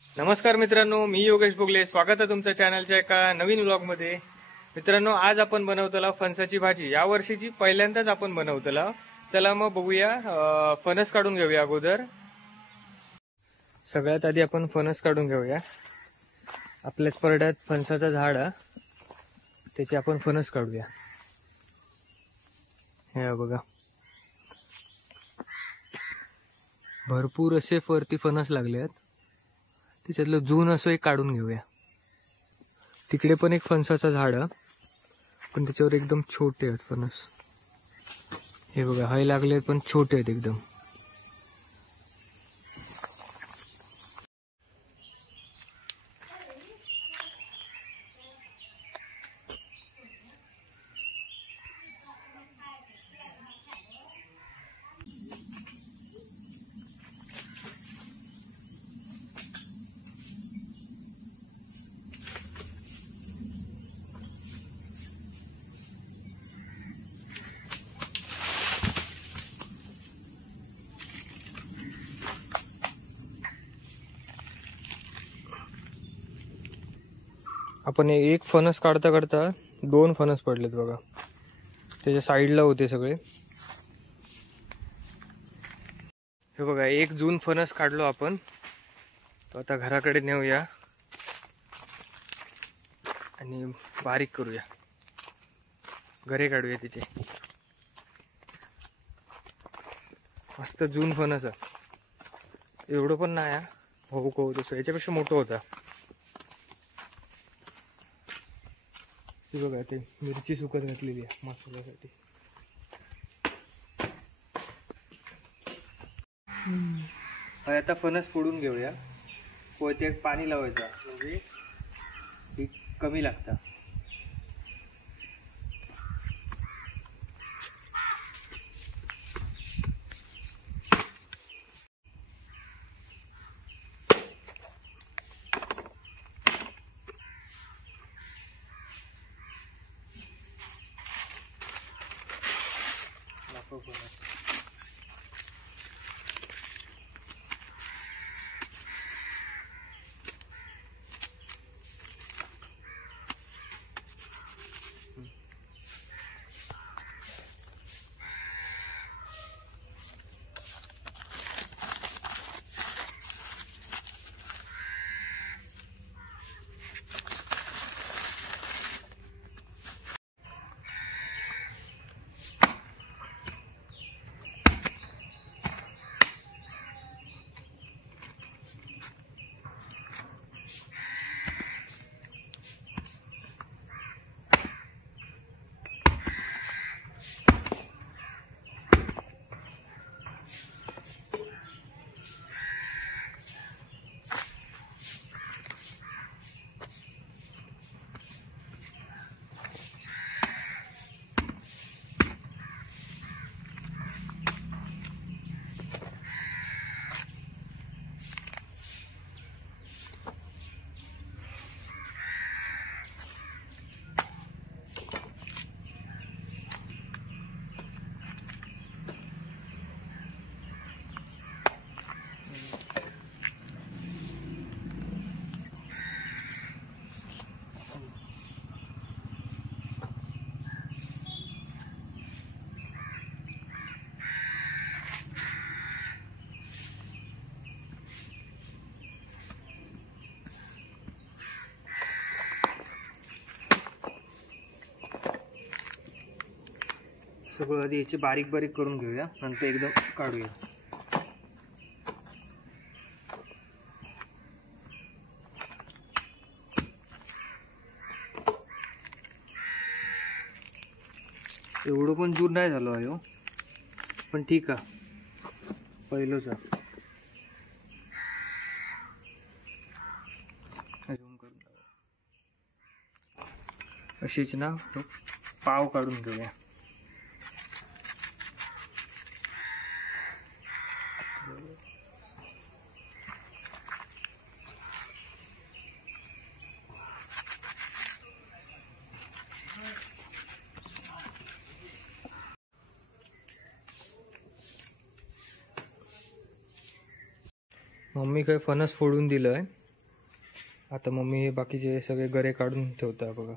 नमस्कार मित्रांनो, मी योगेश बोगले. स्वागत आहे तुमच्या चॅनलच्या एका नवीन व्लॉगमध्ये. मित्रांनो, आज आपण बनवतला फणसाची भाजी. या वर्षीची पहिल्यांदाच आपण बनवतला. चला मग बघूया. फणस काढून घेऊया अगोदर. सगळ्यात आधी आपण फणस काढून घेऊया. आपल्याच परड्यात फणसाचं झाड आहे, त्याचे आपण फणस काढूया. हे बघा, भरपूर असे वरती फणस लागले आहेत. त्याच्यातलं जून असं एक काढून घेऊया. तिकडे पण एक फणसाचं झाड आहे, पण त्याच्यावर एकदम छोटे आहेत फणस. हे बघा, हाय लागले पण छोटे आहेत एकदम. आपण एक फणस काढता काढता दोन फणस पडलेत बघा. त्याच्या साईडला होते सगळे. हे बघा, एक जून फणस काढलो आपण. तो आता घराकडे नेऊया आणि बारीक करूया. घरे काढूया तिचे. मस्त जून फणस आहे. एवढं पण नाही हो को तसं, याच्यापेक्षा मोठं होता. हे बघा, ते मिरची सुकत घातलेली आहे मसाल्यासाठी. आता फणस फोडून घेऊया. पोत्यात पाणी लावायचं, म्हणजे ती कमी लागतं. सगळं आधी याची बारीक बारीक करून घेऊया, नंतर एकदम काढूया. एवढं पण दूर नाही झालो आहे, पण ठीक आहे. पहिलंच अशीच ना, तो पाव काढून घेऊया. मम्मी काय फणस फोडून दिलंय. आता मम्मी हे बाकीचे सगळे गरे काढून ठेवता बघा,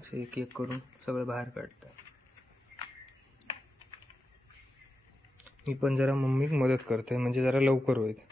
असे एक एक करून सगळं बाहेर काढतात. मी पण जरा मम्मीक मदत करते, म्हणजे जरा लवकर होईल.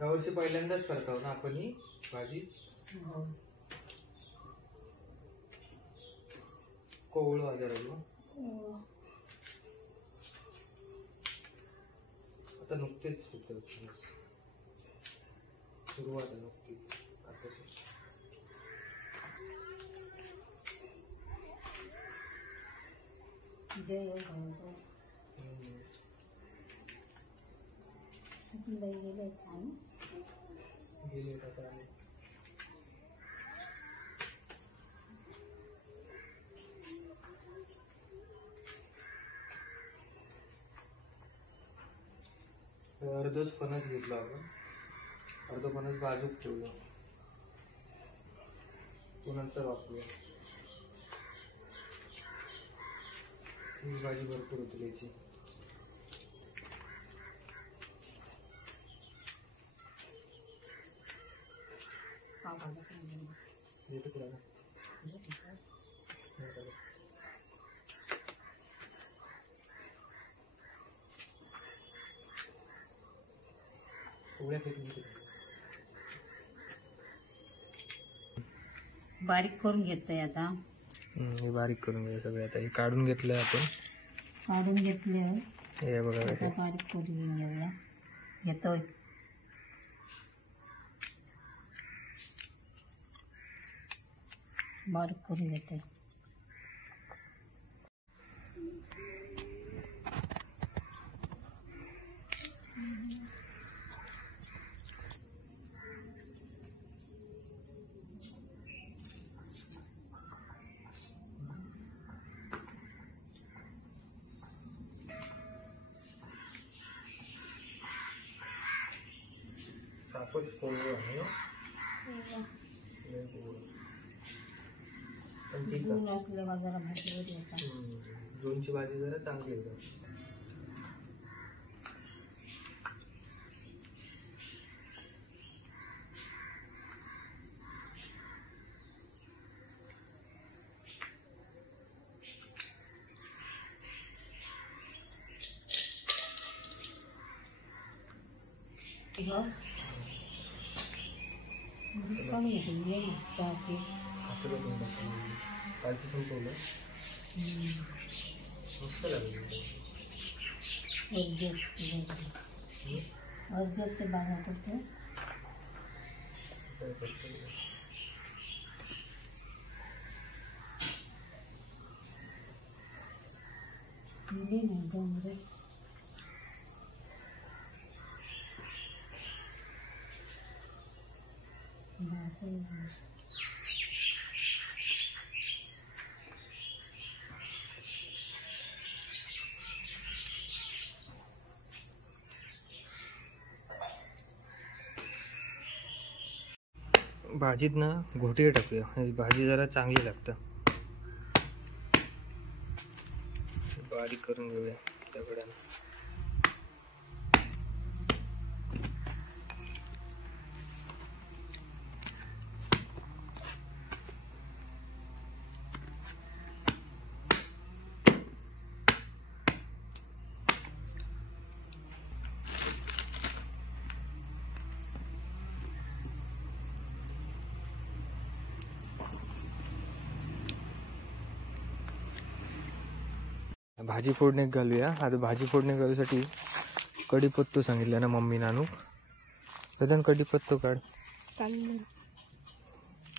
यावर्षी पहिल्यांदाच करतो ना आपण ही भाजी. कोवळ बाजारात आता नुकतेच होतं, सुरुवात आहे नुकतीच आता. गेले आता आले. अर्धच फणस घेतला आपण, अर्ध फणस बाजूक ठेवलं, तो नंतर वापरूया. ही भाजी भरपूर होती त्याची. बारीक करून घेतोय आता. हे बारीक करून घ्या सगळे. आता हे काढून घेतलंय आपण, काढून घेतले हे बघा आता बारीक करून घेऊया. घेतोय बारीक करून घेतोय. सापच कोवळ आहे पण ठीक आहे. असले बाजारात भाजी येतात. जूनची भाजी जरा चांगली आहे. कालची संपवलं मस्त लागलं. अर्धे बागा करतो. भाजीत ना घोटी टाकूया, भाजी जरा चांगली लागतं. बारीक करून घेऊया दगडानं. भाजी फोडणीक घालूया. आता भाजी फोडणी घालूसाठी कढीपत्तो सांगितलं ना मम्मी नानू. त्यातून कढीपत्तो काढ,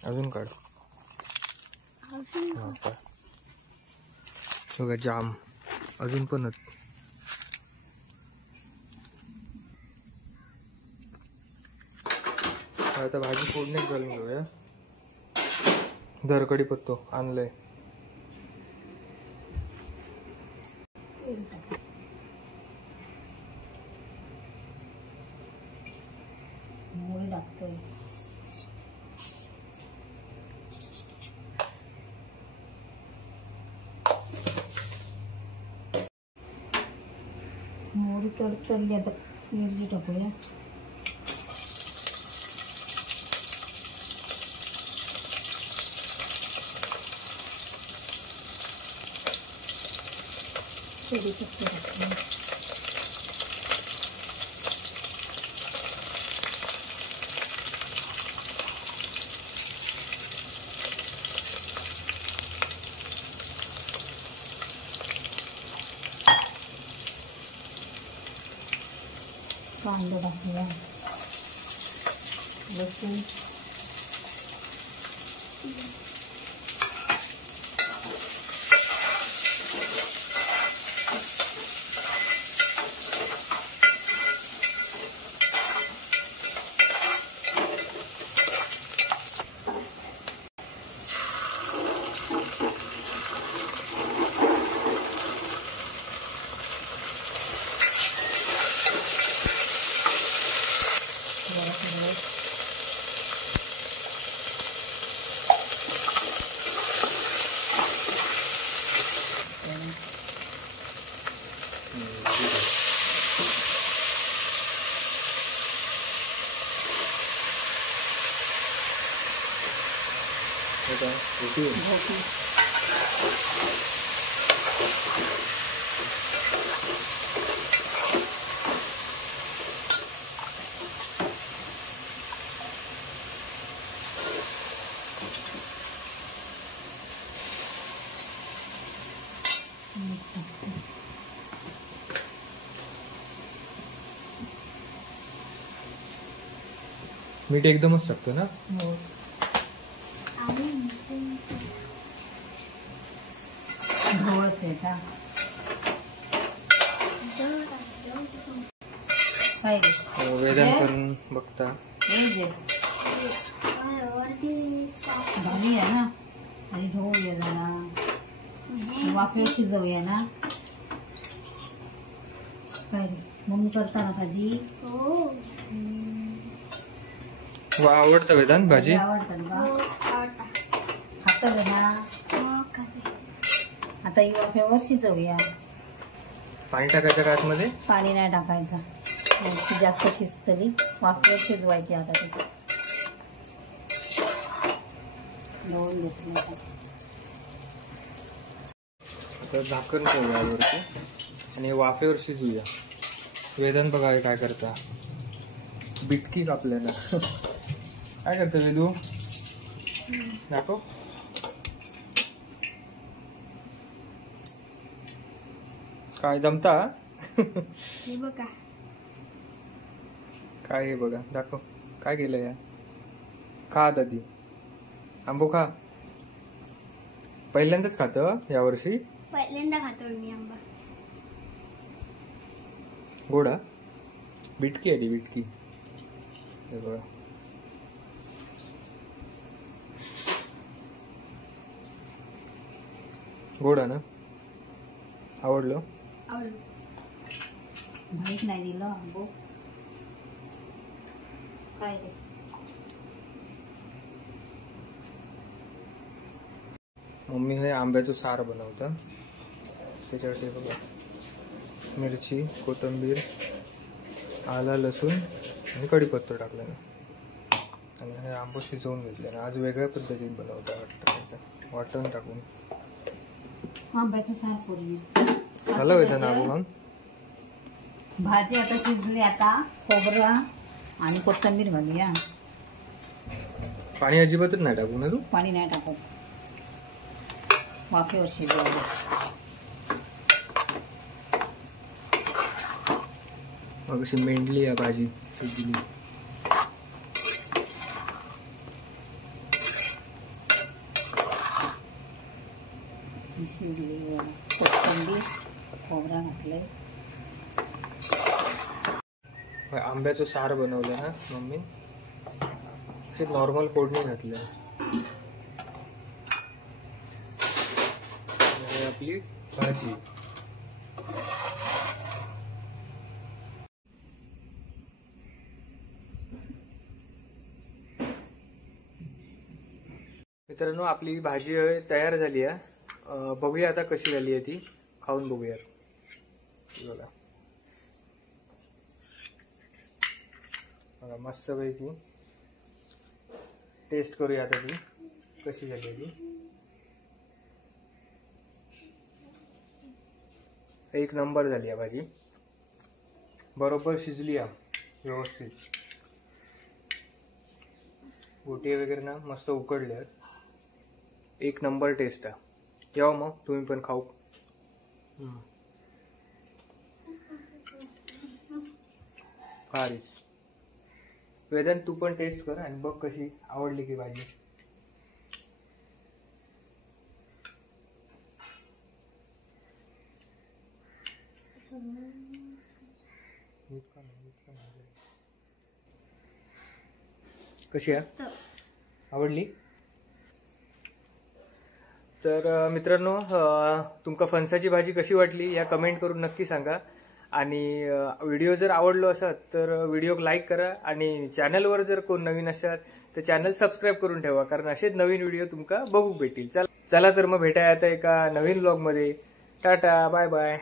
अजून काढ. हा काढ बघा, जाम अजून पण आता भाजी फोडणीच घालून घेऊया. दरकडी पत्तो आणलंय. मोहरी टाकतोय. मोहरी तडतडली आता मिरची टाकूया. कढीपत्ता टाकूया. कांदा टाकूया. लसूण मीठ एकदमच टाकतो ना. हो. ढवळत आहे का काय रे? वेदन करून बघता. भाजी आहे ना आणि ढवळूया जरा वाफेवर शिजवूया ना. काय रे मम्मी करता ना भाजी. आवडतं वेदांत भाजी. आवडतं का खातं ना. आता ही वाफेवर शिजवूया. पाणी टाकायचं का आतमध्ये. पाणी नाही टाकायचं. ती जास्त शिजतली. वाफेवर शिजवायची. आता ती ढवळून घेतली. आता झाकण ठेवूया वरती आणि वाफेवर शिजूया. वेदन बघा काय करता. बिटकी कापल्याला. काय करतं वेदू दाखव. काय जमता. हे बघा काय हे बघा दाखव काय केलं या. खा दादी आंबो खा. पहिल्यांदाच खातं यावर्षी. पहिल्यांदा खातो मी आंबा. गोडा बिटकी आहे ती बिटकी. हे बघा गोडा ना. आवडलं. माहीत नाही दिलं आंबो. काय रे मम्मी हे आंब्याचं सार बनवतं. त्याच्यासाठी बघा मिरची कोथिंबीर आला लसूण आणि कढीपत्ता टाकलं ना आणि हे आंबो शिजवून घेतले ना. आज वेगळ्या पद्धतीत बनवतं वाटण टाकून. आंब्याचं सार करूया. झालं वेदन आंबो मग. भाजी आता शिजली. आता खोबरं आणि कोथिंबीर घालूया. पाणी अजिबातच नाही टाकू ना तू. पाणी नाही टाकू. वाफेवर शिजवायला. मग अशी मेंढली आहे भाजी शिजली. शिजली. कोथिंबीर खोबरा घातलंय. आंब्याचं सार बनवलं ना मम्मी. अशी नॉर्मल फोडणी घातली आपली भाजी. मित्रांनो आपली भाजी तयार झाली आहे. बघूया आता कशी झाली आहे ती, खाऊन बघूया. बघा बघा मस्तपैकी टेस्ट करूया आता ती कशी झाली ती. एक नंबर झाली आहे भाजी, बरोबर शिजली आहे व्यवस्थित. गोटे वगैरे ना मस्त उकडले आहेत. एक नंबर टेस्ट आहे. यावं मग तुम्ही पण खाऊ. भारी. वेदांत तू पण टेस्ट कर आणि बघ कशी आवडली की भाजी. कशी आहे, आवडली? तर मित्रांनो तुमका फणसाची भाजी कशी वाटली या कमेंट करून नक्की सांगा. आणि व्हिडिओ जर आवडलो असाल तर व्हिडिओ लाईक करा. आणि चॅनलवर जर कोण नवीन असाल तर चॅनल सबस्क्राईब करून ठेवा, कारण असेच नवीन व्हिडिओ तुमका बघू भेटतील. चला तर मग भेटाय आता एका नवीन व्लॉगमध्ये. Tata bye bye.